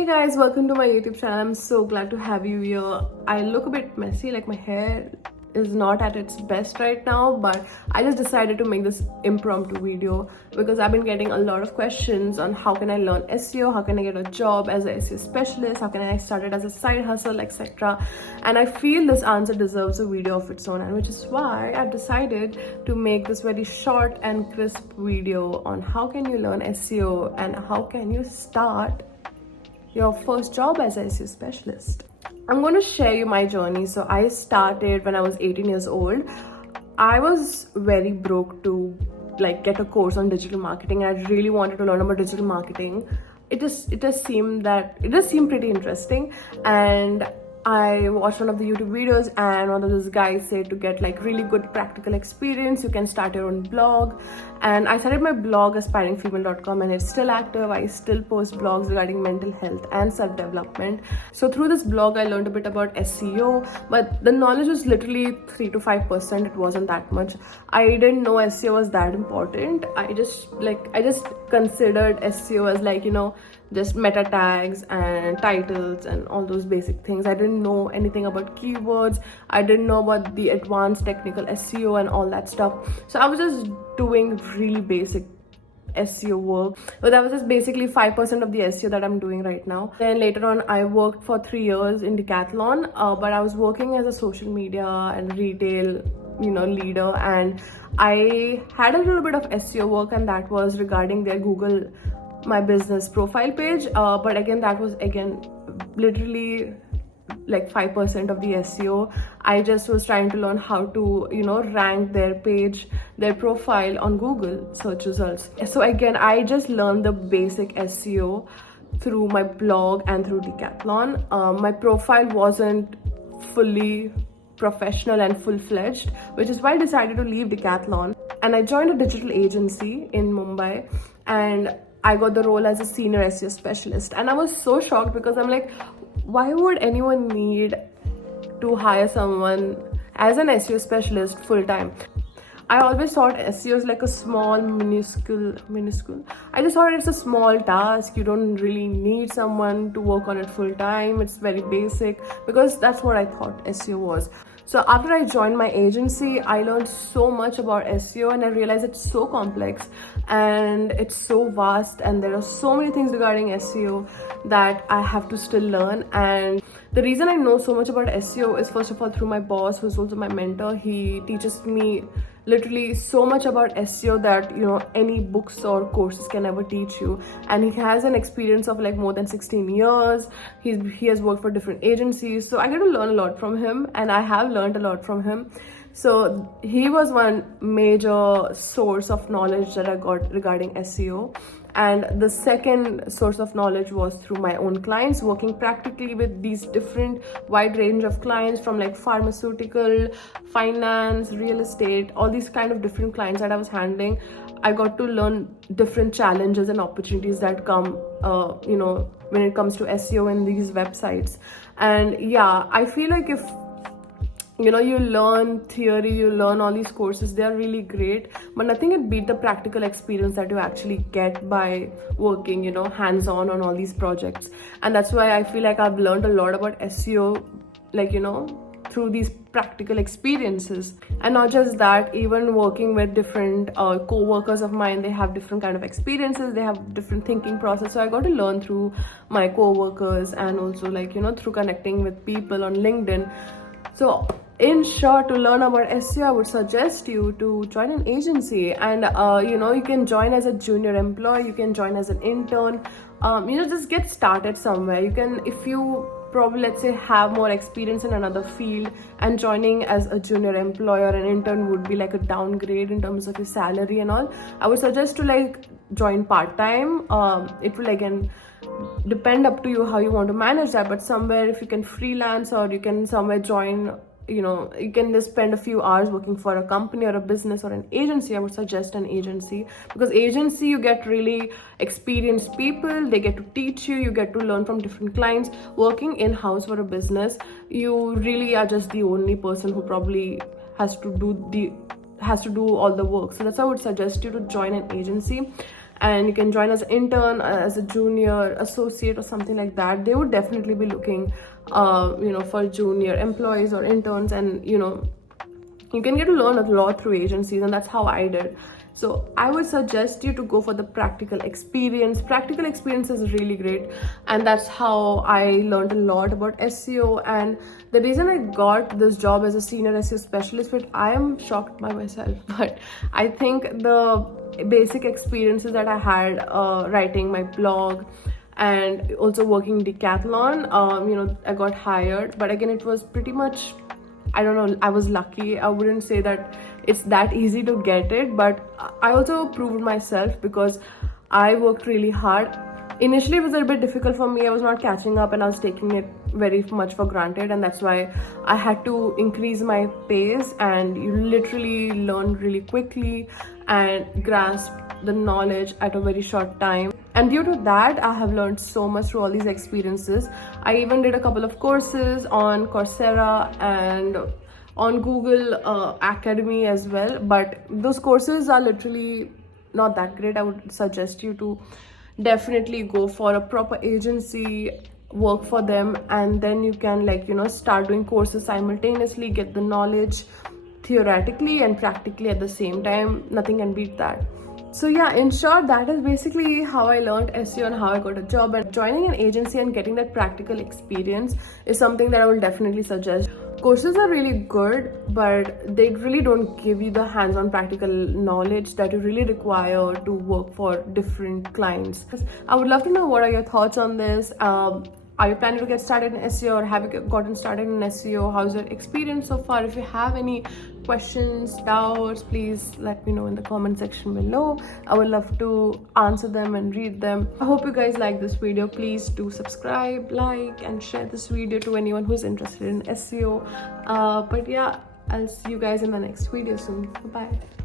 Hey guys, welcome to my YouTube channel. I'm so glad to have you here. I look a bit messy, like my hair is not at its best right now, but I just decided to make this impromptu video because I've been getting a lot of questions on how can I learn SEO, how can I get a job as a SEO specialist, how can I start it as a side hustle, etc. And I feel this answer deserves a video of its own, and which is why I've decided to make this very short and crisp video on how can you learn SEO and how can you start your first job as a SEO specialist. I'm going to share you my journey. So I started when I was 18 years old. I was very broke to get a course on digital marketing. I really wanted to learn about digital marketing. It does seem pretty interesting, and I watched one of the YouTube videos, and one of those guys said to get really good practical experience, you can start your own blog. And I started my blog aspiringfemale.com, and it's still active. I still post blogs regarding mental health and self-development. So through this blog, I learned a bit about SEO, but the knowledge was literally 3 to 5%. It wasn't that much. I didn't know SEO was that important. I just considered SEO as just meta tags and titles and all those basic things. I didn't know anything about keywords. I didn't know about the advanced technical SEO and all that stuff. So I was just doing really basic SEO work, but that was just basically 5% of the SEO that I'm doing right now. Then later on, I worked for 3 years in Decathlon, but I was working as a social media and retail leader, and I had a little bit of SEO work, and that was regarding their Google My Business profile page, but again that was literally 5% of the SEO. I just was trying to learn how to rank their page, their profile on Google search results. So again, I just learned the basic SEO through my blog and through Decathlon. My profile wasn't fully professional and full-fledged, which is why I decided to leave Decathlon, and I joined a digital agency in Mumbai, and I got the role as a senior SEO specialist. And I was so shocked because I'm like, why would anyone need to hire someone as an SEO specialist full-time? I always thought SEO is like a small, minuscule. I just thought it's a small task. You don't really need someone to work on it full-time. It's very basic, because that's what I thought SEO was. So after I joined my agency, I learned so much about SEO, and I realized it's so complex and it's so vast, and there are so many things regarding SEO that I have to still learn. And the reason I know so much about SEO is, first of all, through my boss, who's also my mentor. He teaches me literally so much about SEO that any books or courses can never teach you. And he has an experience of more than 16 years. He has worked for different agencies, so I get to learn a lot from him, and I have learned a lot from him. So he was one major source of knowledge that I got regarding SEO. And the second source of knowledge was through my own clients, working practically with these different wide range of clients, from pharmaceutical, finance, real estate, all these kind of different clients that I was handling. I got to learn different challenges and opportunities that come when it comes to SEO in these websites. And yeah, I feel like if you learn theory, you learn all these courses, they are really great, but nothing can beat the practical experience that you actually get by working hands-on on all these projects. And that's why I feel like I've learned a lot about SEO through these practical experiences. And not just that, even working with different co-workers of mine, they have different kind of experiences, they have different thinking process. So I got to learn through my co-workers, and also through connecting with people on LinkedIn. So in short, to learn about SEO, I would suggest you to join an agency, and you can join as a junior employee, you can join as an intern, just get started somewhere. You can, if you probably, let's say, have more experience in another field, and joining as a junior employee or an intern would be like a downgrade in terms of your salary and all, I would suggest to join part-time. It will again depend up to you how you want to manage that, but somewhere if you can freelance, or you can somewhere join, you can just spend a few hours working for a company or a business or an agency. I would suggest an agency, because agency, you get really experienced people, they get to teach you, you get to learn from different clients. Working in-house for a business, you really are just the only person who probably has to do all the work. So that's why I would suggest you to join an agency. and you can join as an intern, as a junior associate or something like that. They would definitely be looking for junior employees or interns, and you can get to learn a lot through agencies, and that's how I did. So I would suggest you to go for the practical experience. Practical experience is really great, and that's how I learned a lot about SEO. And the reason I got this job as a senior SEO specialist, but I am shocked by myself, but I think the basic experiences that I had writing my blog and also working decathlon, I got hired. But again, it was pretty much, I don't know, I was lucky. I wouldn't say that it's that easy to get it, but I also proved myself because I worked really hard. Initially, it was a bit difficult for me. I was not catching up and I was taking it very much for granted, and that's why I had to increase my pace, and you literally learn really quickly and grasp the knowledge at a very short time. And due to that, I have learned so much through all these experiences. I even did a couple of courses on Coursera and on Google Academy as well, but those courses are literally not that great. I would suggest you to definitely go for a proper agency, work for them, and then you can start doing courses simultaneously, get the knowledge theoretically and practically at the same time. Nothing can beat that. So yeah, in short, that is basically how I learned SEO and how I got a job. And joining an agency and getting that practical experience is something that I will definitely suggest. Courses are really good, but they really don't give you the hands-on practical knowledge that you really require to work for different clients. I would love to know, what are your thoughts on this? Are you planning to get started in SEO, or have you gotten started in SEO? How's your experience so far? If you have any questions, doubts, please let me know in the comment section below. I would love to answer them and read them. I hope you guys like this video. Please do subscribe, like, and share this video to anyone who's interested in SEO. But yeah, I'll see you guys in the next video soon. Bye-bye.